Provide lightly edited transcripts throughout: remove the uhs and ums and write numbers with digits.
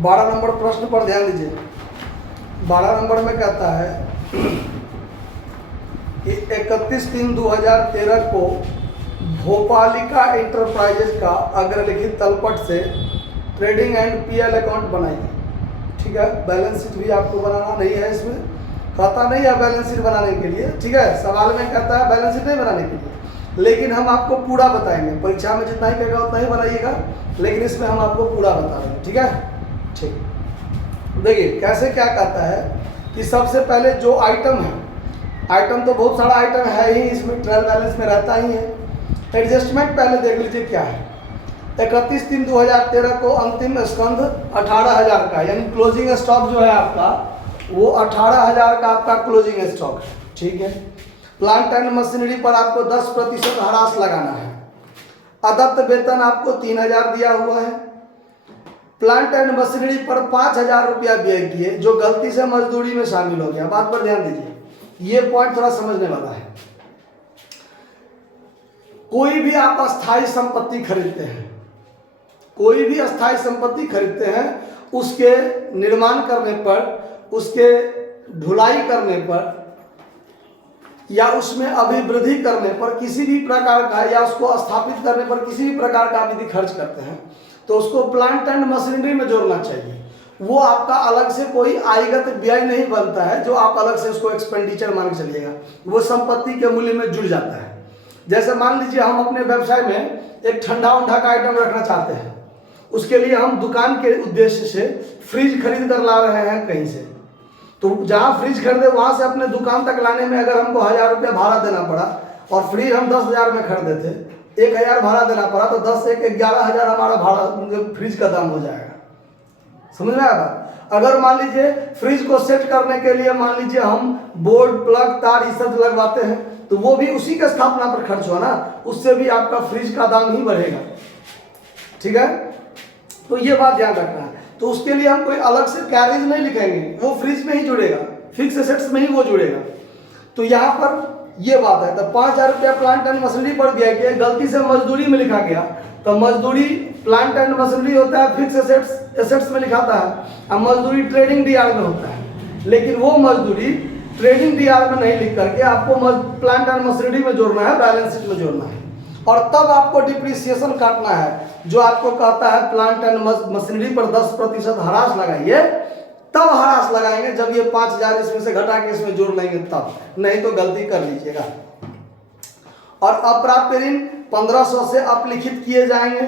12 number प्रश्न पर ध्यान दीजिए। 12 नंबर में कहता है कि 31/3/2013 को भोपालिका इंटरप्राइजेज का अग्रलिखित तलपट से ट्रेडिंग एंड पीएल अकाउंट बनाइए। ठीक है, बैलेंस शीट भी आपको बनाना नहीं है, इसमें कहता नहीं है बैलेंस शीट बनाने के लिए। ठीक है, सवाल में कहता है बैलेंस शीट नहीं बनाने के लिए, लेकिन हम आपको पूरा बताएंगे। परीक्षा में जितना ही कहेगा उतना ही बनाइएगा, लेकिन इसमें हम आपको पूरा बता रहे हैं। ठीक है, ठीक। देखिए कैसे क्या कहता है कि सबसे पहले जो आइटम है, आइटम तो बहुत सारा आइटम है ही, इसमें ट्रायल बैलेंस में रहता ही है। एडजस्टमेंट पहले देख लीजिए क्या है। 31/3/2013 को अंतिम स्कंध 18,000 का, यानी क्लोजिंग स्टॉक जो है आपका वो 18,000 का आपका क्लोजिंग स्टॉक है। ठीक है, प्लांट एंड मशीनरी पर आपको 10% ह्रास लगाना है। अदत्त वेतन आपको 3,000 दिया हुआ है। प्लांट एंड मशीनरी पर 5,000 रुपया व्यय किए, जो गलती से मजदूरी में शामिल हो गया। बात पर ध्यान दीजिए, ये पॉइंट थोड़ा समझने वाला है। कोई भी आप अस्थाई संपत्ति खरीदते हैं, कोई भी अस्थाई संपत्ति खरीदते हैं, उसके निर्माण करने पर, उसके ढुलाई करने पर या उसमें अभिवृद्धि करने पर किसी भी प्रकार का, या उसको स्थापित करने पर किसी भी प्रकार का आप यदि खर्च करते हैं तो उसको प्लांट एंड मशीनरी में जोड़ना चाहिए। वो आपका अलग से कोई आयगत व्यय नहीं बनता है, जो आप अलग से उसको एक्सपेंडिचर मान के चलिएगा, वो संपत्ति के मूल्य में जुड़ जाता है। जैसे मान लीजिए हम अपने व्यवसाय में एक ठंडा उंडा का आइटम रखना चाहते हैं, उसके लिए हम दुकान के उद्देश्य से फ्रिज खरीद कर ला रहे हैं कहीं से, तो जहाँ फ्रिज खरीदे वहाँ से अपने दुकान तक लाने में अगर हमको 1,000 रुपया भाड़ा देना पड़ा और फ्रिज हम 10,000 में खरीदे थे, 1,000 भाड़ा देना पड़ा, तो 10 से 11,000 हमारा भाड़ा फ्रिज का दाम हो जाएगा। समझ में आया? अगर मान लीजिए फ्रिज को सेट करने के लिए मान लीजिए हम बोर्ड, प्लग, तार ये सब लगवाते हैं, तो वो भी उसी के स्थापना पर खर्च हुआ ना, उससे भी आपका फ्रिज का दाम ही बढ़ेगा। ठीक है, तो ये बात ध्यान रखना है। तो उसके लिए हम कोई अलग से कैरेज नहीं लिखेंगे, वो फ्रिज में ही जुड़ेगा, फिक्स एसेट्स में ही वो जुड़ेगा। तो यहाँ पर ये बात है। तो 5,000 रुपया प्लांट एंड मशीनरी पर दिया गया, गलती से मजदूरी में लिखा गया, तो मजदूरी प्लांट एंड मशीनरी होता है फिक्स एसेट्स में लिखाता है, और मजदूरी ट्रेडिंग डीआर में होता है। लेकिन वो मजदूरी ट्रेडिंग डीआर में नहीं लिख करके आपको प्लांट एंड मशीनरी में जोड़ना है, बैलेंस शीट में जोड़ना है, और तब आपको डिप्रिसिएशन काटना है, जो आपको कहता है प्लांट एंड मशीनरी पर 10% ह्रास लगाइए। तब ह्रास लगाएंगे जब ये 5,000 इसमें से घटा के इसमें जोड़ लेंगे, तब नहीं तो गलती कर लीजिएगा। और अप्राप्य ऋण 1,500 से अपलिखित किए जाएंगे।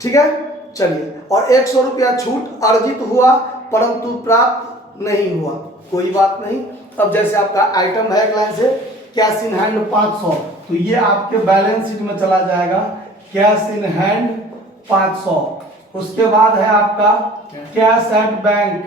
ठीक है, चलिए। और 100 रुपया छूट अर्जित हुआ परंतु प्राप्त नहीं हुआ, कोई बात नहीं। अब जैसे आपका आइटम है एक लाइन से कैश इन हैंड 500, तो ये आपके बैलेंस शीट में चला जाएगा कैश इन हैंड 500। उसके बाद है आपका कैश एट बैंक,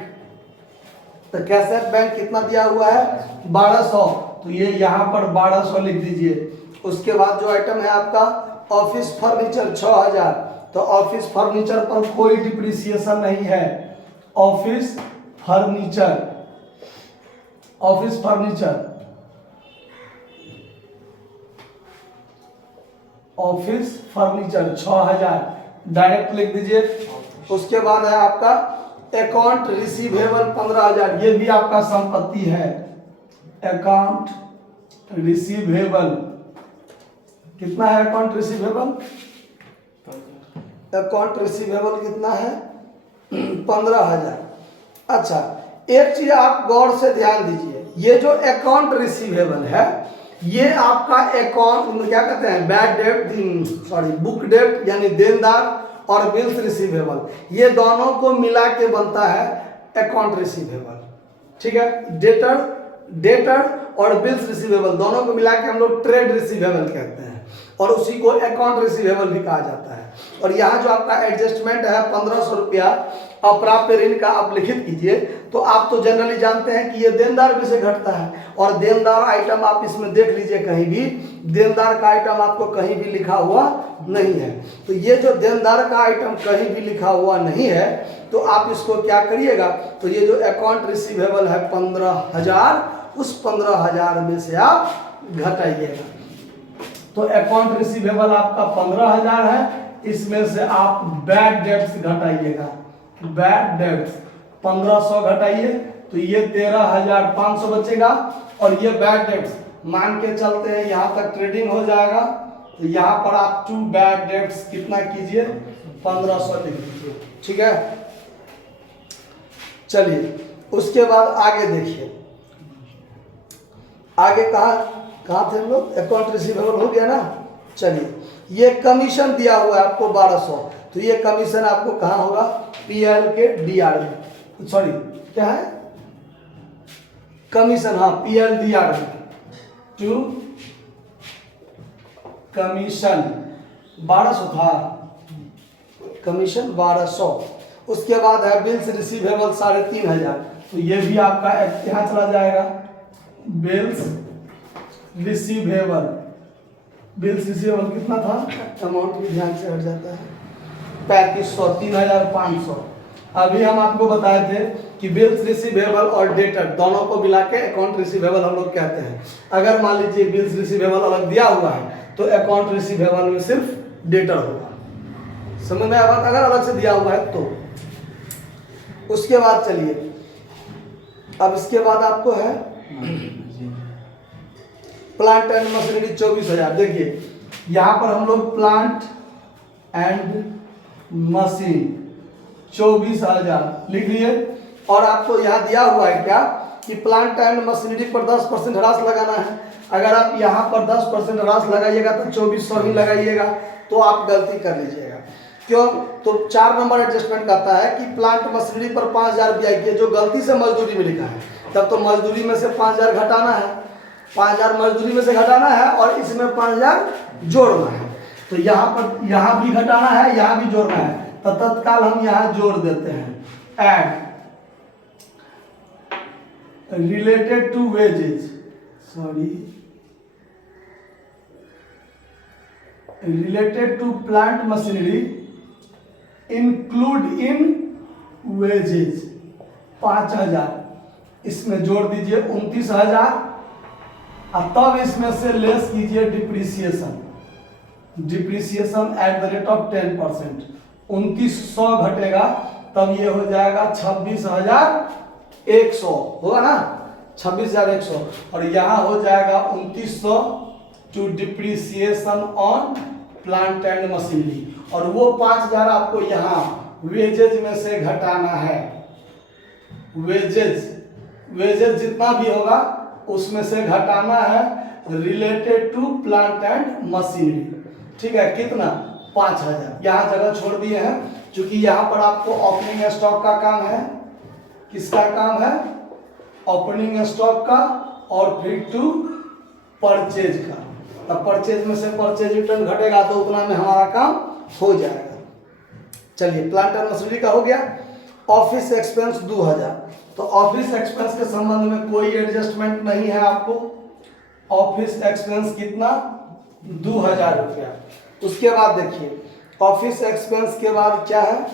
तो कैश एट बैंक कितना दिया हुआ है 1200, तो ये यहाँ पर 1200 लिख दीजिए। उसके बाद जो आइटम है आपका ऑफिस फर्नीचर 6,000, तो ऑफिस फर्नीचर पर कोई डिप्रिसिएशन नहीं है। Office furniture, office furniture, office furniture 6,000 direct लिख दीजिए। उसके बाद है आपका अकाउंट रिसीवेबल 15,000, ये भी आपका संपत्ति है। अकाउंट रिसीवेबल कितना है? अकाउंट रिसीवेबल, अकाउंट रिसीवेबल कितना है 15,000। अच्छा, एक चीज आप गौर से ध्यान दीजिए, ये जो अकाउंट रिसीवेबल है ये आपका अकाउंट क्या कहते हैं, bad debt, sorry book debt यानी देनदार और बिल्स रिसीवेबल, ये दोनों को मिला के बनता है अकाउंट रिसीवेबल। ठीक है, डेटर और बिल्स रिसीवेबल दोनों को मिला के हम लोग ट्रेड रिसीवेबल कहते हैं, और उसी को अकाउंट रिसीवेबल भी कहा जाता है। और यहाँ जो आपका एडजस्टमेंट है 1,500 रुपया अप्राप्य ऋण का आप लिखित कीजिए, तो आप तो जनरली जानते हैं कि ये देनदार भी से घटता है, और देनदार आइटम आप इसमें देख लीजिए, कहीं भी देनदार का आइटम आपको कहीं भी लिखा हुआ नहीं है। तो ये जो देनदार का आइटम कहीं भी लिखा हुआ नहीं है, तो आप इसको क्या करिएगा, तो ये जो अकाउंट रिसीवेबल है 15,000, उस 15,000 में से आप घटाइएगा। तो अकाउंट रिसीवेबल आपका 15,000 है, इसमें से आप बैड डेट्स घटाइएगा। बैड डेट्स 1500 घटाइए तो ये 13,500 बचेगा। और ये बैड डेट्स मान के चलते हैं यहाँ तक ट्रेडिंग हो जाएगा, तो यहाँ पर आप टू बैड डेट्स कितना कीजिए 1500 लिख दीजिए, ठीक है। चलिए उसके बाद आगे देखिए, आगे कहाँ थे हम लोग, अकाउंट रिसीवेबल हो गया ना। चलिए ये कमीशन दिया हुआ है आपको 1200, तो ये कमीशन आपको कहाँ होगा, पीएल के डीआर में, सॉरी क्या है कमीशन, हाँ पीएल डीआर में, टू कमीशन 1200 था, कमीशन 1200। उसके बाद है बिल्स रिसीवेबल 3500, तो ये भी आपका यहाँ चला जाएगा, बिल्स रिसीवेबल, बिल्स रिसीवेबल कितना था, अमाउंट भी ध्यान से हट जाता है, 3500, 3500। अभी हम आपको बताए थे कि बिल्स रिसीवेबल और डेटर दोनों को मिला के अकाउंट रिसीवेबल हम लोग कहते हैं। अगर मान लीजिए बिल्स रिसीवेबल अलग दिया हुआ है तो अकाउंट रिसीवेबल में सिर्फ डेटर होगा, समझ में आया बात, अगर अलग से दिया हुआ है तो। उसके बाद चलिए, अब इसके बाद आपको है प्लांट एंड मशीनरी 24,000। देखिए यहाँ पर हम लोग प्लांट एंड मशीन 24,000 लिख लिए। और आपको यहाँ दिया हुआ है क्या कि प्लांट एंड मशीनरी पर 10% ह्रास लगाना है। अगर आप यहाँ पर 10% ह्रास लगाइएगा तो 2400 ही लगाइएगा, तो आप गलती कर लीजिएगा। क्यों, तो 4 नंबर एडजस्टमेंट कहता है कि प्लांट मशीनरी पर 5,000 रुपया किए, जो गलती से मजदूरी में लिखा है, तब तो मजदूरी में से 5,000 घटाना है, 5,000 मजदूरी में से घटाना है और इसमें 5,000 जोड़ना है। तो यहाँ पर यहाँ भी घटाना है, यहाँ भी जोड़ना है, तो तत्काल हम यहाँ जोड़ देते हैं, add related to wages, sorry related to plant machinery include in wages 5,000 इसमें जोड़ दीजिए 29,000, और तब इसमें से लेस कीजिए depreciation, depreciation at the rate of 10%, 2900 घटेगा तब ये हो जाएगा 26,100 होगा ना, 26,100। और यहाँ हो जाएगा 2900 to depreciation on plant and machinery. और वो 5,000 आपको यहाँ वेजेज में से घटाना है, वेजेज जितना भी होगा उसमें से घटाना है related to plant and machinery, ठीक है। कितना, 5,000 यहाँ जगह छोड़ दिए हैं, क्योंकि यहाँ पर आपको ओपनिंग स्टॉक का काम है, किसका काम है, ओपनिंग स्टॉक का, और फिर टू परचेज का। तब परचेज में से परचेज रिटर्न घटेगा तो उतना में हमारा काम हो जाएगा। चलिए प्लांट एंड मशीनरी का हो गया। ऑफिस एक्सपेंस 2,000, तो ऑफिस एक्सपेंस के संबंध में कोई एडजस्टमेंट नहीं है आपको। ऑफिस एक्सपेंस कितना, 2,000 रुपया। उसके बाद देखिए ऑफिस एक्सपेंस के बाद क्या है,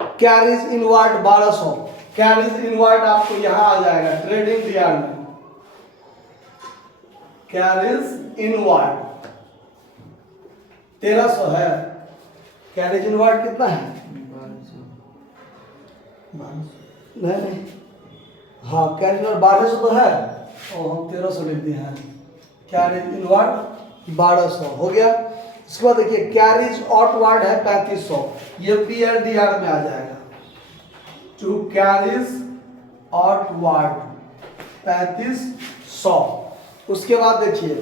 कैरिज इनवर्ड 1200, कैरिज इनवर्ड आपको यहाँ आ जाएगा ट्रेडिंग डीआर में, कैरिज इनवर्ड 1300 है, कैरिज इनवर्ड कितना है, 1200 नहीं, हाँ कैरिज इनवर्ड 1200 तो है, और हम 1300 लिख दिए हैं, कैरिज इनवर्ड 1200 हो गया। इसके बाद देखिए कैरिज आउटवर्ड है 3500, ये पीएलडीआर में आ जाएगा, टू कैरिज आउटवर्ड 3500। उसके बाद देखिए,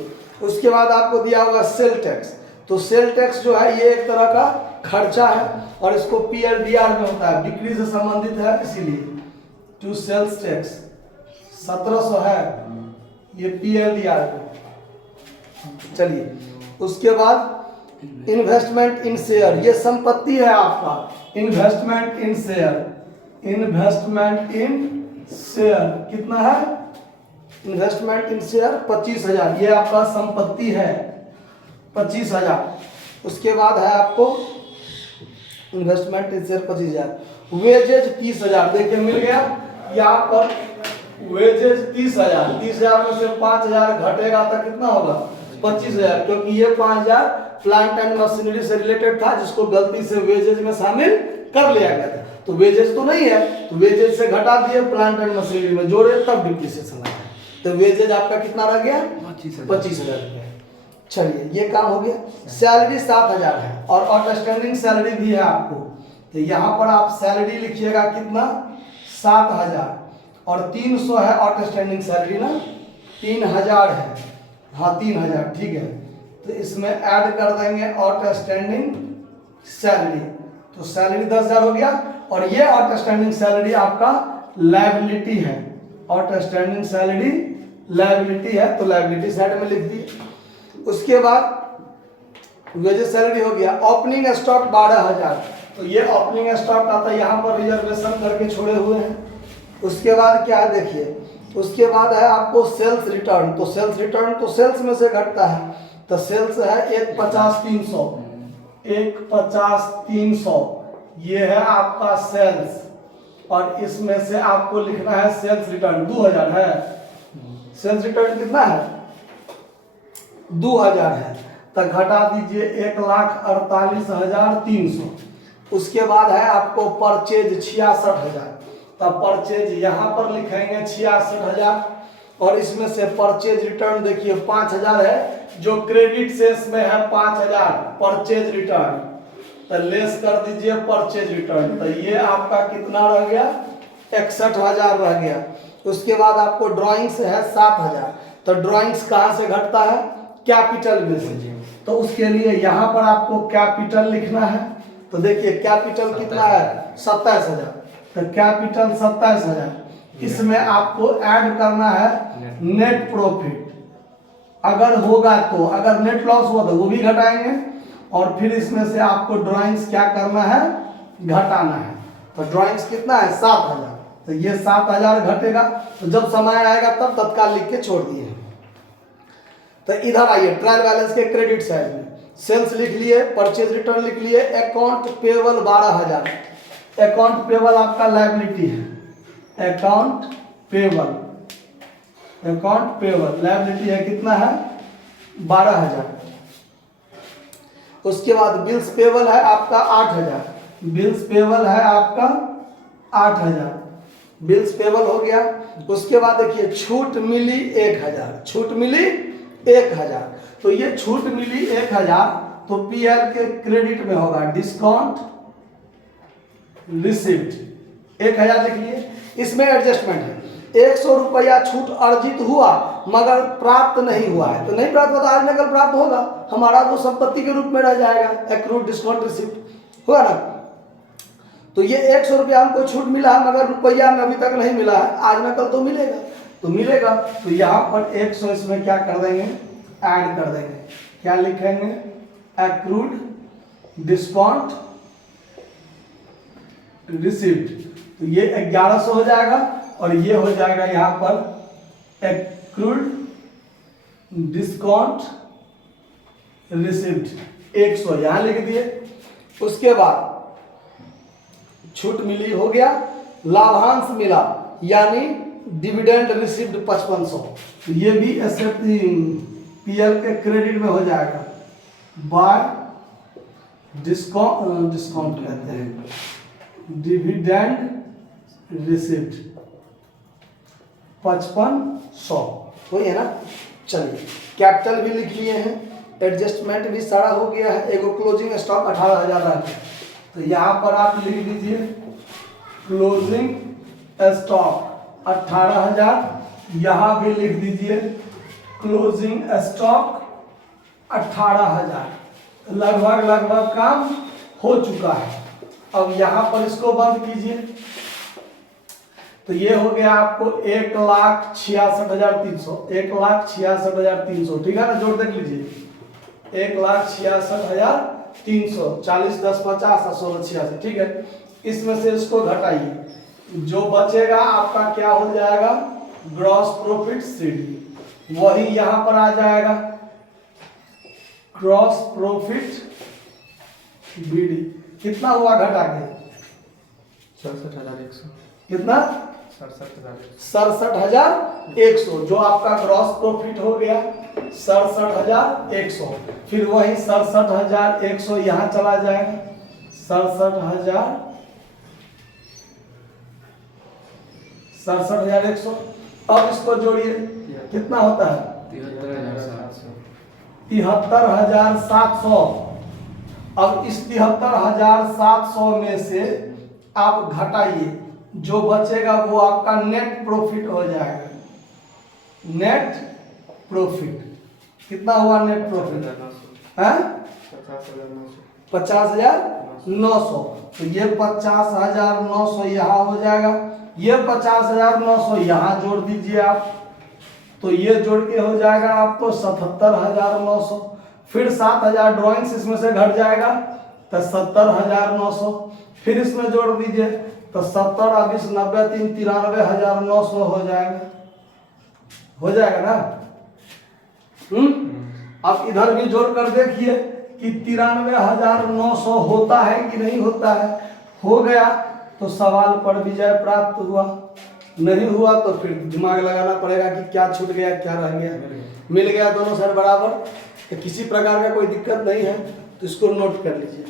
उसके बाद आपको दिया होगा सेल टैक्स, तो सेल टैक्स जो है ये एक तरह का खर्चा है और इसको पीएलडीआर में होता है, बिक्री से संबंधित है, इसीलिए टू सेल्स टैक्स 1700 है, ये पीएलडीआर में। चलिए उसके बाद इन्वेस्टमेंट इन शेयर, ये संपत्ति है आपका, इन्वेस्टमेंट इन शेयर, इन्वेस्टमेंट इन शेयर कितना है, इन्वेस्टमेंट इन शेयर 25,000, ये आपका संपत्ति है 25,000। उसके बाद है आपको इन्वेस्टमेंट इन शेयर 25,000, वेजेज 30,000, देखिए मिल गया यहाँ पर वेजेज 30,000, 30,000 में से 5,000 घटेगा तो कितना होगा 25,000, क्योंकि ये 5,000 प्लांट एंड मशीनरी से रिलेटेड था जिसको गलती से वेजेज में शामिल कर लिया गया था। तो वेजेस तो नहीं है, तो वेजेस से घटा दिए, प्लांट एंड मशीनरी में जोड़े, तब डिप्रिसिएशन आया। तो वेजेज आपका कितना रह गया? 25,000 रुपया। चलिए ये काम हो गया। सैलरी 7,000 है और आउटस्टैंडिंग सैलरी भी है आपको, तो यहाँ पर आप सैलरी लिखिएगा कितना? 7,000 और 300 है आउटस्टैंडिंग सैलरी ना, 3,000 है, हाँ 3,000 ठीक है। तो इसमें ऐड कर देंगे आउटस्टैंडिंग सैलरी, तो सैलरी 10,000 हो गया। और ये आउटस्टैंडिंग सैलरी आपका लायबिलिटी है, आउटस्टैंडिंग सैलरी लायबिलिटी है, तो लायबिलिटी साइड में लिख दी। उसके बाद वेजेस सैलरी हो गया। ओपनिंग स्टॉक 12,000, तो ये ओपनिंग स्टॉक आता है, यहाँ पर रिजर्वेशन करके छोड़े हुए हैं। उसके बाद क्या है देखिए, उसके बाद है आपको सेल्स रिटर्न, तो सेल्स रिटर्न तो सेल्स में से घटता है, तो सेल्स है 150,300, 150,300 ये है आपका सेल्स, और इसमें से आपको लिखना है सेल्स रिटर्न 2,000 है। सेल्स रिटर्न कितना है? 2,000 है, तो घटा दीजिए 1,48,300। उसके बाद है आपको परचेज 66,000, तब परचेज यहाँ पर लिखेंगे 66,000, और इसमें से परचेज रिटर्न देखिए 5,000 है, जो क्रेडिट सेल्स में है 5,000 परचेज रिटर्न, तो लेस कर दीजिए परचेज रिटर्न, तो ये आपका कितना रह गया? 61,000 रह गया। उसके बाद आपको ड्राइंग्स है 7,000, तो ड्राइंग्स कहाँ से घटता है? कैपिटल में से, तो उसके लिए यहाँ पर आपको कैपिटल लिखना है। तो देखिए कैपिटल कितना है? 27,000, तो कैपिटल 27,000, इसमें आपको ऐड करना है नेट प्रॉफिट, अगर होगा तो, अगर नेट लॉस हुआ तो वो भी घटाएंगे, और फिर इसमें से आपको ड्राइंग्स क्या करना है? घटाना है। तो ड्राइंग्स कितना है? 7,000, तो ये 7,000 घटेगा, तो जब समय आएगा तब तत्काल लिख के छोड़ दिए। तो इधर आइए ट्रायल बैलेंस के क्रेडिट साइड में, सेल्स लिख लिए, परचेज रिटर्न लिख लिए, अकाउंट पेबल 12,000, अकाउंट पेबल आपका लायबिलिटी है, account payable, account payable liability है कितना है? 12,000। उसके बाद बिल्स पेबल है आपका 8,000, बिल्स पेबल है आपका 8,000, बिल्स पेबल हो गया। उसके बाद देखिए छूट मिली 1,000, छूट मिली 1,000, तो ये छूट मिली 1,000 तो पीएल के क्रेडिट में होगा, डिस्काउंट रिसिप्ट 1,000 लिख लिए। इसमें एडजस्टमेंट है, 100 रुपया छूट अर्जित हुआ मगर प्राप्त नहीं हुआ है, तो नहीं प्राप्त होता, आज न कल प्राप्त होगा, हमारा वो संपत्ति के रूप में रह जाएगा, एक्रूड डिस्काउंट रिसिप्ट होगा ना। तो ये 100 रुपया हमको छूट मिला है मगर रुपया में अभी तक नहीं मिला है, आज न कल तो मिलेगा, तो मिलेगा। तो यहाँ पर 100 इसमें क्या कर देंगे? ऐड कर देंगे, क्या लिखेंगे? एक्रूड डिस्काउंट रिसिप्ट, तो ये 1100 हो जाएगा, और ये हो जाएगा यहाँ पर एक्रूड डिस्काउंट रिसिप्ट 100 यहाँ लिख दिए। उसके बाद छूट मिली हो गया, लाभांश मिला यानी डिविडेंड रिसिप्ट 5500, तो ये भी एसेट पीएल के क्रेडिट में हो जाएगा, बाय डिस्काउंट कहते हैं, डिविडेंड रिसिप्ट 5500 वही है ना। चलिए कैपिटल भी लिख लिए हैं, एडजस्टमेंट भी सारा हो गया है, एगो क्लोजिंग स्टॉक 18,000 रहा है, तो यहाँ पर आप लिख दीजिए क्लोजिंग स्टॉक 18,000, यहाँ भी लिख दीजिए क्लोजिंग स्टॉक 18,000, लगभग काम हो चुका है। अब यहाँ पर इसको बंद कीजिए, तो ये हो गया आपको 1,66,300, 1,66,300 ठीक है ना, जोड़ देख लीजिए 1,66,300, 40 10 50 16 86 ठीक है। इसमें से इसको घटाइए, जो बचेगा आपका क्या हो जाएगा? ग्रॉस प्रॉफिट सीडी, वही यहां पर आ जाएगा ग्रॉस प्रॉफिट बीडी। कितना हुआ घटा के? 67,100, कितना? 67,100, जो आपका ग्रॉस प्रॉफिट हो गया 67,100, फिर वही 67,100 यहाँ चला जाएगा, 67,100 67,100। अब इसको जोड़िए, कितना होता है? 73,700। अब इस 73,700 में से आप घटाइए, जो बचेगा वो आपका नेट प्रॉफिट हो जाएगा। नेट प्रॉफिट कितना हुआ? नेट प्रॉफिट है 50,900। तो ये 50,900 यहाँ हो जाएगा, ये 50,900 यहाँ जोड़ दीजिए आप, तो ये जोड़ के हो जाएगा आपको 77,900। फिर 7,000 ड्राइंग्स इसमें से घट जाएगा तो 70,900। फिर इसमें जोड़ दीजिए तो 70 अब 90 3 93,900 हो जाएगा। हो जाएगा ना? अब इधर भी जोड़ कर देखिए कि 93,900 होता है कि नहीं होता है। हो गया तो सवाल पर विजय प्राप्त हुआ, नहीं हुआ तो फिर दिमाग लगाना पड़ेगा कि क्या छूट गया क्या रह गया। मिल गया दोनों साइड बराबर, तो किसी प्रकार का कोई दिक्कत नहीं है, तो इसको नोट कर लीजिए।